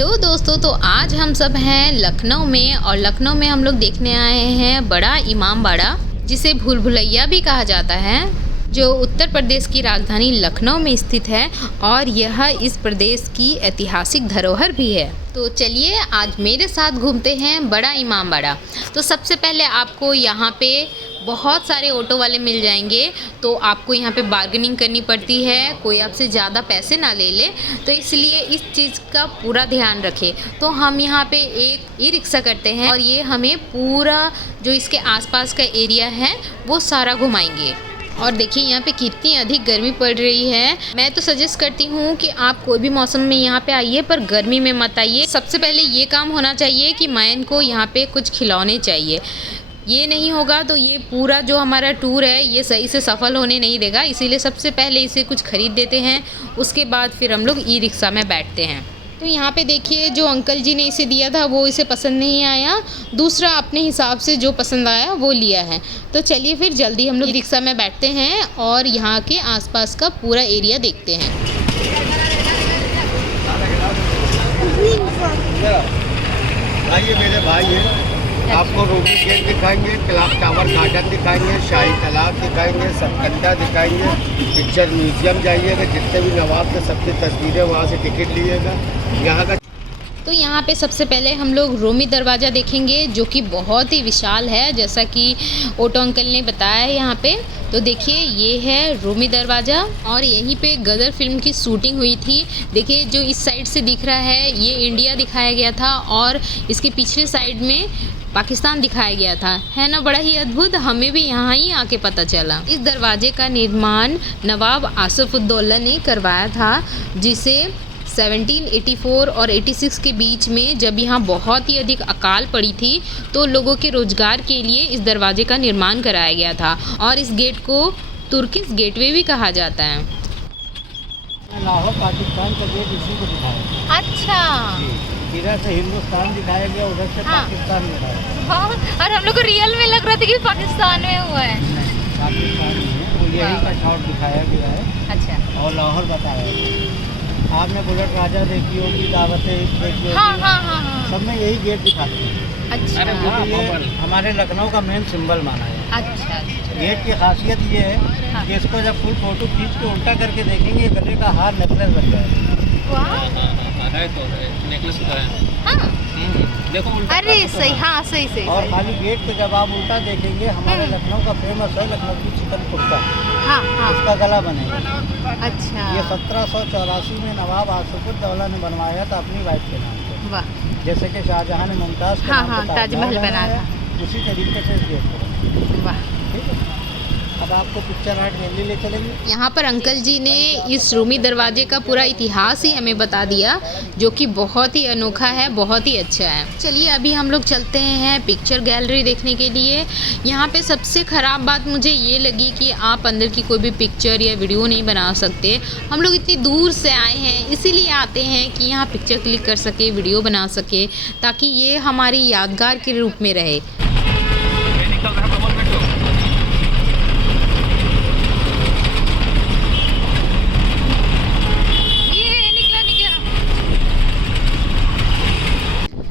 Hello दोस्तों, तो आज हम सब हैं लखनऊ में और लखनऊ में हम लोग देखने आए हैं बड़ा इमाम बाड़ा, जिसे भूल भुलैया भी कहा जाता है, जो उत्तर प्रदेश की राजधानी लखनऊ में स्थित है और यह इस प्रदेश की ऐतिहासिक धरोहर भी है। तो चलिए आज मेरे साथ घूमते हैं बड़ा इमाम बाड़ा। तो सबसे पहले आपको यहाँ पे बहुत सारे ऑटो वाले मिल जाएंगे, तो आपको यहाँ पे बार्गेनिंग करनी पड़ती है, कोई आपसे ज़्यादा पैसे ना ले ले, तो इसलिए इस चीज़ का पूरा ध्यान रखें। तो हम यहाँ पे एक ई रिक्शा करते हैं और ये हमें पूरा जो इसके आसपास का एरिया है वो सारा घुमाएंगे। और देखिए यहाँ पे कितनी अधिक गर्मी पड़ रही है। मैं तो सजेस्ट करती हूँ कि आप कोई भी मौसम में यहाँ पे आइए, पर गर्मी में मत आइए। सबसे पहले ये काम होना चाहिए कि मैन को यहाँ पे कुछ खिलौने चाहिए। ये नहीं होगा तो ये पूरा जो हमारा टूर है ये सही से सफल होने नहीं देगा, इसीलिए सबसे पहले इसे कुछ खरीद देते हैं, उसके बाद फिर हम लोग ई रिक्शा में बैठते हैं। तो यहाँ पे देखिए जो अंकल जी ने इसे दिया था वो इसे पसंद नहीं आया, दूसरा अपने हिसाब से जो पसंद आया वो लिया है। तो चलिए फिर जल्दी हम लोग ई रिक्शा में बैठते हैं और यहाँ के आसपास का पूरा एरिया देखते हैं। आइए मेरे भाई हैं, आपको रोटी गेट दिखाएंगे, क्लॉक टावर गार्डन दिखाएंगे, शाही तालाब दिखाएंगे, सतकंडा दिखाएंगे, पिक्चर म्यूजियम जाइएगा, जितने भी नवाब के सबकी तस्वीरें वहाँ से टिकट लीजिएगा यहाँ का। तो यहाँ पे सबसे पहले हम लोग रोमी दरवाज़ा देखेंगे, जो कि बहुत ही विशाल है, जैसा कि ऑटो अंकल ने बताया है यहाँ पे। तो देखिए ये है रोमी दरवाज़ा और यहीं पे गदर फिल्म की शूटिंग हुई थी। देखिए जो इस साइड से दिख रहा है ये इंडिया दिखाया गया था और इसके पिछले साइड में पाकिस्तान दिखाया गया था, है ना, बड़ा ही अद्भुत। हमें भी यहाँ ही आके पता चला। इस दरवाजे का निर्माण नवाब आसिफउद्दौला ने करवाया था, जिसे 1784 और 86 के बीच में जब यहाँ बहुत ही अधिक अकाल पड़ी थी तो लोगों के रोजगार के लिए इस दरवाजे का निर्माण कराया गया था और इस गेट को तुर्किश गेटवे भी कहा जाता है। लाहौर पाकिस्तान का गेट इसी को दिखाया। अच्छा, इधर से हिंदुस्तान दिखाया गया, उधर से हाँ। पाकिस्तान दिखाया। हाँ, और हम लोग को रियल में लग रहा था कि पाकिस्तान में हुआ है। पाकिस्तान में वो यही का शॉट दिखाया गया है। अच्छा, और लाहौर बताया है। आपने बुलेट राजा देखी होगी, दावतें देखी होगी, हाँ हाँ हाँ हाँ। सब में यही गेट दिखाते हैं। अच्छा ये हमारे लखनऊ का मेन सिंबल माना है। अच्छा अच्छा। गेट की खासियत ये है हाँ। कि इसको जब फुल फोटो खींच के उल्टा करके देखेंगे गले का हार नेकलेस बन जाएगा। वाह, है तो नेकलेस का है। हाँ, देखो उल्टा अरे करके तो सही, है। हाँ सही सही और सही। खाली गेट पे जब आप उल्टा देखेंगे हमारे लखनऊ का फेमस है लखनऊ की चिकन कुर्ता, हाँ हाँ। उसका गला बनेगा। अच्छा, ये 1784 में नवाब आसिफउद्दौला ने बनवाया था अपनी वाइफ के नाम पे, वाह, जैसे कि शाहजहां ने मुमताज़ के हाँ, नाम हाँ, पे ताजमहल बनाया उसी तरीके से इस गेट को। वाह। ठीक है, अब आपको पिक्चर आर्ट गैलरी ले चलेंगे। यहाँ पर अंकल जी ने इस रूमी दरवाजे का पूरा इतिहास ही हमें बता दिया, जो कि बहुत ही अनोखा है, बहुत ही अच्छा है। चलिए अभी हम लोग चलते हैं पिक्चर गैलरी देखने के लिए। यहाँ पे सबसे ख़राब बात मुझे ये लगी कि आप अंदर की कोई भी पिक्चर या वीडियो नहीं बना सकते। हम लोग इतनी दूर से आए हैं, इसीलिए आते हैं कि यहाँ पिक्चर क्लिक कर सके, वीडियो बना सके, ताकि ये हमारी यादगार के रूप में रहे।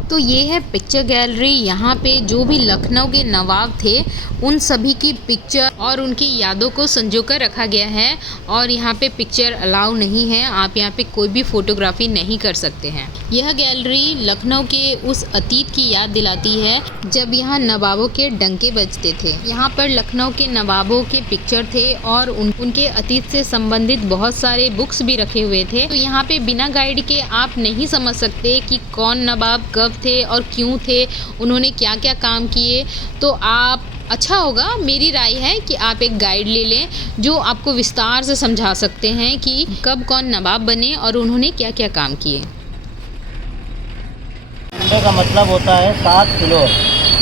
तो ये है पिक्चर गैलरी। यहाँ पे जो भी लखनऊ के नवाब थे उन सभी की पिक्चर और उनकी यादों को संजो कर रखा गया है और यहाँ पे पिक्चर अलाउ नहीं है, आप यहाँ पे कोई भी फोटोग्राफी नहीं कर सकते हैं। यह गैलरी लखनऊ के उस अतीत की याद दिलाती है जब यहाँ नवाबों के डंके बजते थे। यहाँ पर लखनऊ के नवाबों के पिक्चर थे और उनके अतीत से संबंधित बहुत सारे बुक्स भी रखे हुए थे। तो यहाँ पे बिना गाइड के आप नहीं समझ सकते कि कौन नवाब कब थे और क्यों थे, उन्होंने क्या क्या काम किए। तो आप अच्छा होगा, मेरी राय है कि आप एक गाइड ले लें जो आपको विस्तार से समझा सकते हैं कि कब कौन नवाब बने और उन्होंने क्या क्या काम किए। का मतलब होता है 7 फ्लोर।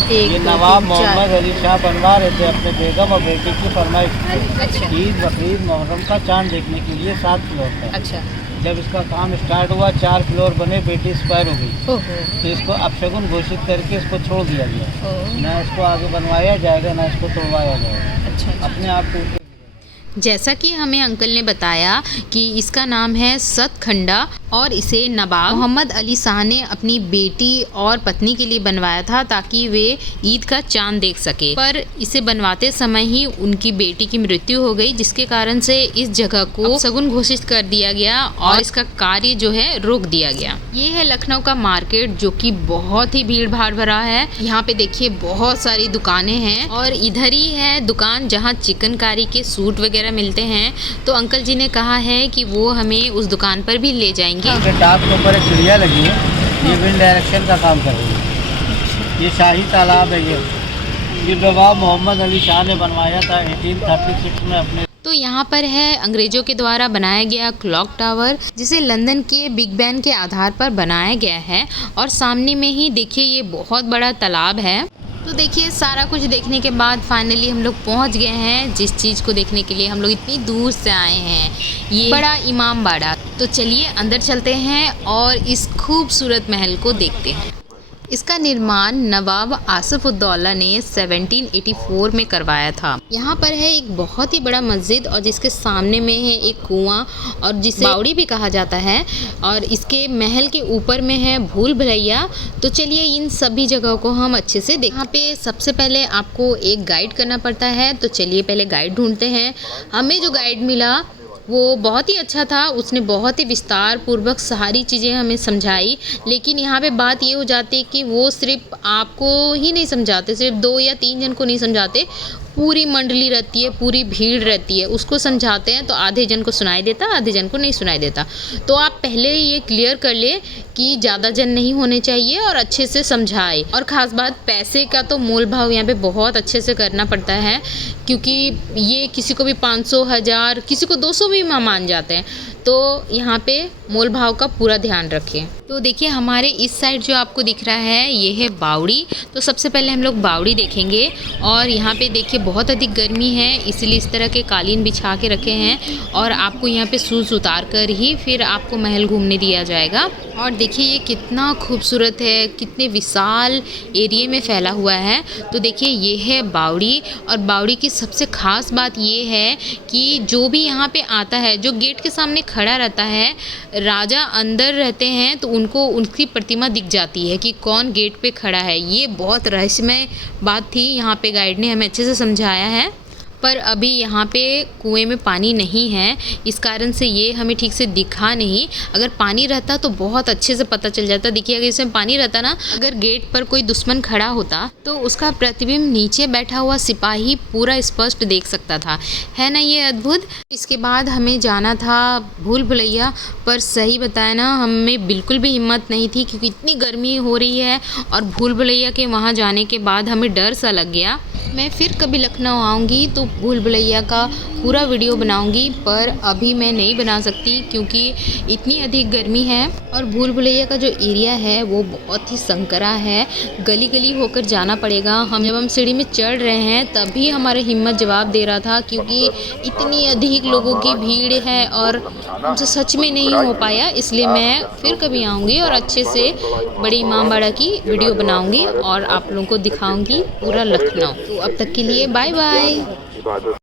ये नवाब मोहम्मद अली शाह बनवा रहे थे अपने बेगम और बेटी की फरमाइश पे। अच्छा ईद बकरीद मुहर्रम का चांद देखने के लिए 7 फ्लोर था। अच्छा। जब इसका काम स्टार्ट हुआ 4 फ्लोर बने, बेटी एक्सपायर हो गई, ओहो, तो इसको अपशगुन घोषित करके इसको छोड़ दिया गया। ओह, ना इसको आगे बनवाया जाएगा ना इसको तोड़वाया जाएगा, अच्छा। अपने आप टूट। जैसा कि हमें अंकल ने बताया कि इसका नाम है सतखंडा और इसे नवाब मोहम्मद अली शाह ने अपनी बेटी और पत्नी के लिए बनवाया था ताकि वे ईद का चांद देख सके। पर इसे बनवाते समय ही उनकी बेटी की मृत्यु हो गई, जिसके कारण से इस जगह को शगुन घोषित कर दिया गया और इसका कार्य जो है रोक दिया गया। ये है लखनऊ का मार्केट, जो कि बहुत ही भीड़ भाड़ भरा है। यहाँ पे देखिए बहुत सारी दुकानें हैं और इधर ही है दुकान जहाँ चिकनकारी के सूट वगैरह मिलते हैं। तो अंकल जी ने कहा है कि वो हमें उस दुकान पर भी ले जाएंगे। डाक के ऊपर एक चिड़िया लगी है, ये विंड डायरेक्शन का काम कर रही है। ये शाही तालाब है। ये नवाब मोहम्मद अली शाह ने बनवाया था 1836 में अपने। तो यहाँ पर है अंग्रेजों के द्वारा बनाया गया क्लॉक टावर, जिसे लंदन के बिग बैन के आधार पर बनाया गया है। और सामने में ही देखिए ये बहुत बड़ा तालाब है। तो देखिए सारा कुछ देखने के बाद फाइनली हम लोग पहुँच गए हैं जिस चीज़ को देखने के लिए हम लोग इतनी दूर से आए हैं, ये बड़ा इमाम बाड़ा। तो चलिए अंदर चलते हैं और इस खूबसूरत महल को देखते हैं। इसका निर्माण नवाब आसिफ-उद-दौला ने 1784 में करवाया था। यहाँ पर है एक बहुत ही बड़ा मस्जिद और जिसके सामने में है एक कुआं और जिसे बावड़ी भी कहा जाता है। और इसके महल के ऊपर में है भूल भुलैया। तो चलिए इन सभी जगहों को हम अच्छे से देखें। यहाँ पे सबसे पहले आपको एक गाइड करना पड़ता है, तो चलिए पहले गाइड ढूंढते हैं। हमें जो गाइड मिला वो बहुत ही अच्छा था, उसने बहुत ही विस्तार पूर्वक सारी चीज़ें हमें समझाई। लेकिन यहाँ पे बात ये हो जाती है कि वो सिर्फ आपको ही नहीं समझाते, सिर्फ 2 या 3 जन को नहीं समझाते, पूरी मंडली रहती है, पूरी भीड़ रहती है, उसको समझाते हैं तो आधे जन को सुनाई देता, आधे जन को नहीं सुनाई देता। तो आप पहले ये क्लियर कर ले कि ज़्यादा जन नहीं होने चाहिए और अच्छे से समझाए। और ख़ास बात पैसे का तो मोल भाव यहाँ पे बहुत अच्छे से करना पड़ता है, क्योंकि ये किसी को भी 500, 1000, किसी को 200 भी मान जाते हैं। तो यहाँ पे मोल भाव का पूरा ध्यान रखें। तो देखिए हमारे इस साइड जो आपको दिख रहा है ये है बावड़ी। तो सबसे पहले हम लोग बावड़ी देखेंगे। और यहाँ पे देखिए बहुत अधिक गर्मी है, इसलिए इस तरह के कालीन बिछा के रखे हैं और आपको यहाँ पे शूज़ उतार कर ही फिर आपको महल घूमने दिया जाएगा। और देखिए ये कितना खूबसूरत है, कितने विशाल एरिया में फैला हुआ है। तो देखिए ये है बावड़ी। और बावड़ी की सबसे ख़ास बात ये है कि जो भी यहाँ पे आता है, जो गेट के सामने खड़ा रहता है, राजा अंदर रहते हैं तो उनको उनकी प्रतिमा दिख जाती है कि कौन गेट पे खड़ा है। ये बहुत रहस्यमय बात थी, यहाँ पे गाइड ने हमें अच्छे से समझाया है। पर अभी यहाँ पे कुएं में पानी नहीं है, इस कारण से ये हमें ठीक से दिखा नहीं। अगर पानी रहता तो बहुत अच्छे से पता चल जाता। देखिए अगर इसमें पानी रहता ना, अगर गेट पर कोई दुश्मन खड़ा होता तो उसका प्रतिबिंब नीचे बैठा हुआ सिपाही पूरा स्पष्ट देख सकता था। है ना ये अद्भुत। इसके बाद हमें जाना था भूल भुलैया, पर सही बताया ना हमें बिल्कुल भी हिम्मत नहीं थी, क्योंकि इतनी गर्मी हो रही है और भूल भुलैया के वहाँ जाने के बाद हमें डर सा लग गया। मैं फिर कभी लखनऊ आऊँगी तो भूल भुलैया का पूरा वीडियो बनाऊंगी, पर अभी मैं नहीं बना सकती क्योंकि इतनी अधिक गर्मी है। और भूल भुलैया का जो एरिया है वो बहुत ही संकरा है, गली गली होकर जाना पड़ेगा। जब हम सीढ़ी में चढ़ रहे हैं तभी हमारा हिम्मत जवाब दे रहा था, क्योंकि इतनी अधिक लोगों की भीड़ है और मुझे सच में नहीं हो पाया। इसलिए मैं फिर कभी आऊँगी और अच्छे से बड़ी इमाम बाड़ा की वीडियो बनाऊँगी और आप लोगों को दिखाऊँगी पूरा लखनऊ। तो अब तक के लिए बाय बाय।